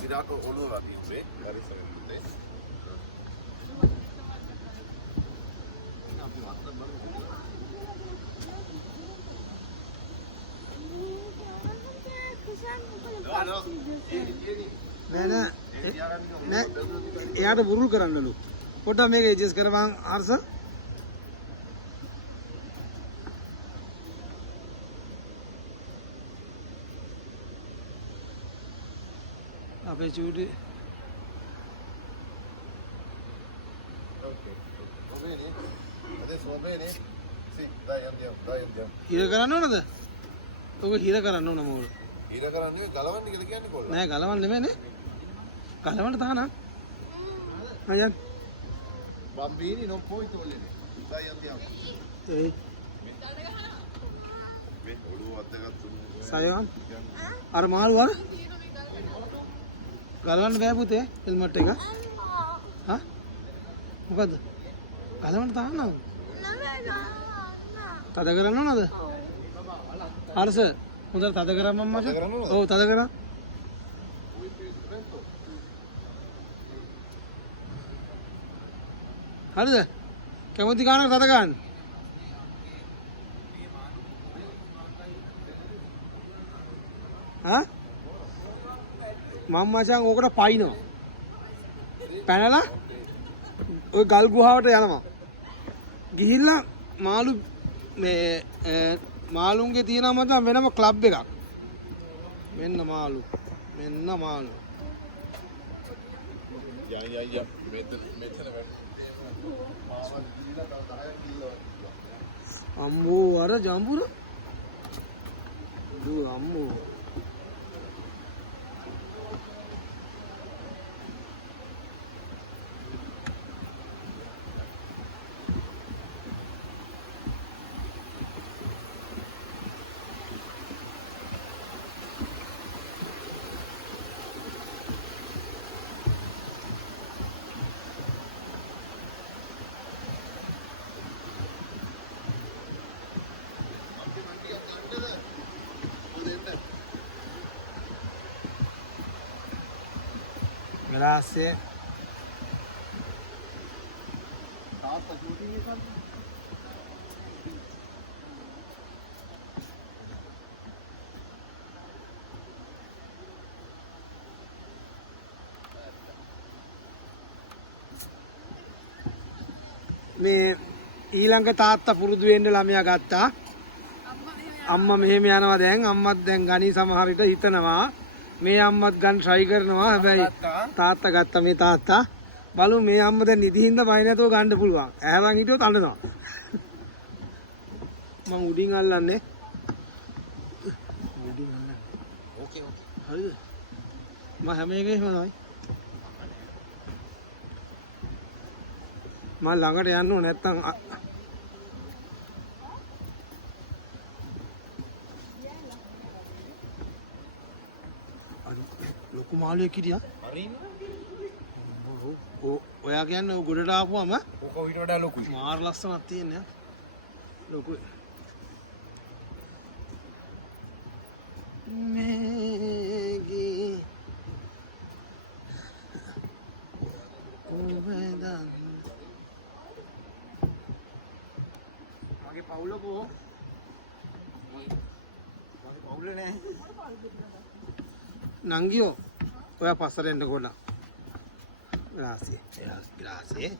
සිරාට ඔළුව වගේ පරිසරෙ. අපි වත්තම් බලමු. නෑ එයාට බුරුල් කරන්නලු. පොඩ්ඩක් මේක ඇඩ්ජස්ට් කරපන් අර්ස. අපේ චූටි හිර කරන්න ඕනද? ඔක හිර කරන්න ඕන මොකද? හිර කරන්නේ ගලවන්න කියලා කියන්නේ කොල්ල. නෑ ගලවන්න නෙමෙයිනේ. ගලවන්න තහනම්. අයන්. බම්බීනි non puoi togliere. Dai andiamo. ඒ. මේ ඔළුව අතගත්තු. සයන්. අර මාළු අර. ගලවන්න බෑ පුතේ හෙල්මට් එක. හා? මොකද්ද? ගලවන්න තහනම්. තද කරන්න ඕනද? හර්ෂ හොඳට තද කරපම් මට. ඔව් තද කරා. හරිද? කැමති ගානක් තද ගන්න. හා? මම මචං ඕකට පයින්නවා. පැනලා ඔය ගල් ගුහාවට යනවා. ගිහිල්ලා මාළු මේ මාළුන්ගේ තියෙනවා මචං වෙනම ක්ලබ් එකක්. මෙන්න මාළු. මෙන්න මාළු. යා මෙතන අම්මෝ අර ජම්බුර. දු අම්මෝ. Grazie. මේ ඊළඟ තාත්තා පුරුදු වෙන්න ළමයා ගත්තා. අම්මා මෙහෙම යනවා දැන්. අම්මත් දැන් ගණි සමහර විට හිතනවා. මේ අම්මත් ගන්න try කරනවා. හැබැයි තාත්තා ගත්තා මේ තාත්තා. බලමු මේ අම්මා දැන් නිදිහින්ද බය නැතුව ගන්න පුළුවන්. ඈරන් හිටියොත් අඬනවා. මම උඩින් අල්ලන්නේ. උඩින් අල්ලන්නේ. ඕකේ. හරිද? මම හැම එකේම තමයි. මම ළඟට යන්න ඕන නැත්තම් ලොකු මාළුවෙක් හිටියා. හරිනේ. ඔයා කියන්නේ ඔය ගොඩට ආපුවම ඕක ඊට වඩා ලොකුයි. මාර ලස්සනක් තියෙනවා. ලොකුයි. මේගී කොහෙද මගේ පවුලකෝ මගේ පවුල නෑ නංගියෝ ඔයා පස්සට එන්න කොල්ලා ග්‍රාසිය ග්‍රාසිය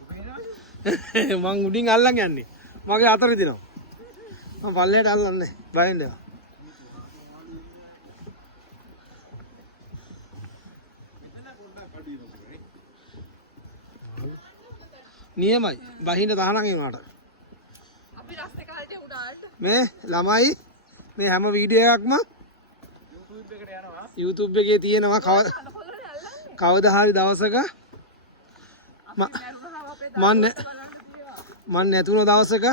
මං උඩින් අල්ලන් යන්නේ මගේ අතර දිනවා මම පල්ලයට අල්ලන්නේ බයෙන් දෙවා නියමයි බහින්න තහනම් එනවාට අපි රස්සේ කාලේ උඩාල්ට මේ ළමයි මේ හැම වීඩියෝ එකක්ම YouTube එකේ තියෙනවා කවදා හරි දවසක මන් නැතුන දවසක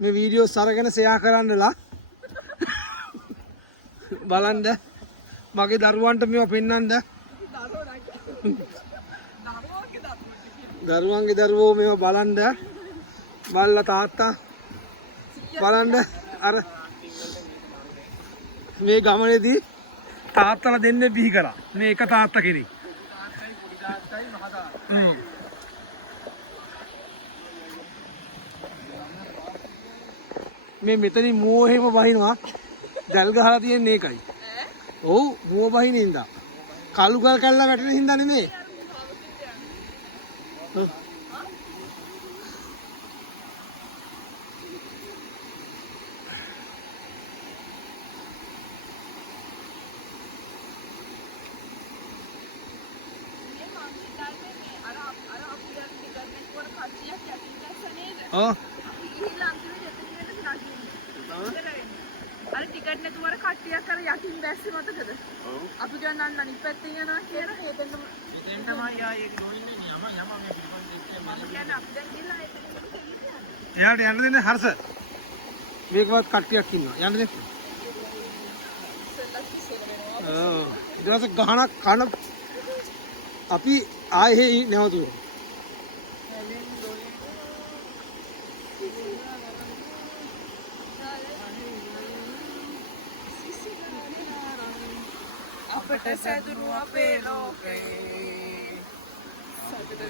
මේ වීඩියෝස් අරගෙන ෂෙයා කරන්නලා බලන්න මගේ දරුවන්ට මේවා පෙන්වන්න දරුවන්ගේ දරුවෝ මේවා බලන්න බල්ලා තාත්තා බලන්න අර මේ ගමනේදී තාත්තලා දෙන්නේ බිහි කරා. මේ එක තාත්තා කෙනෙක්. මේ මෙතනින් මුව එහෙම බහිනවා. ගල් ගහලා තියෙන්නේ ඒකයි. ඔව් මුව බහින හින්දා. කළු ගල් කල්ලා වැටෙන හින්දා නෙමෙයි. අර ටිකට් නැතුව අර කට්ටියක් අර යටින් බැස්සේ මතකද? අපි ගන්නන් අනිත් පැත්තෙන් යනවා කියලා හේතෙන්ම ඉතින් තමයි ආයේ ඒක දොරින්නේ යම මේ පිටිපස්සෙන් මම කියන්නේ අපි දැන් ගිහලා ඒක එයාට යන්න දෙන්න හර්ෂ. මේකවත් කට්ටියක් ඉන්නවා. යන්න දෙන්න. ඊට පස්සේ ගහනක් කන අපි ආයේ නැවතුවා. අපට සැදුණු අපේ ලෝකේ සතුට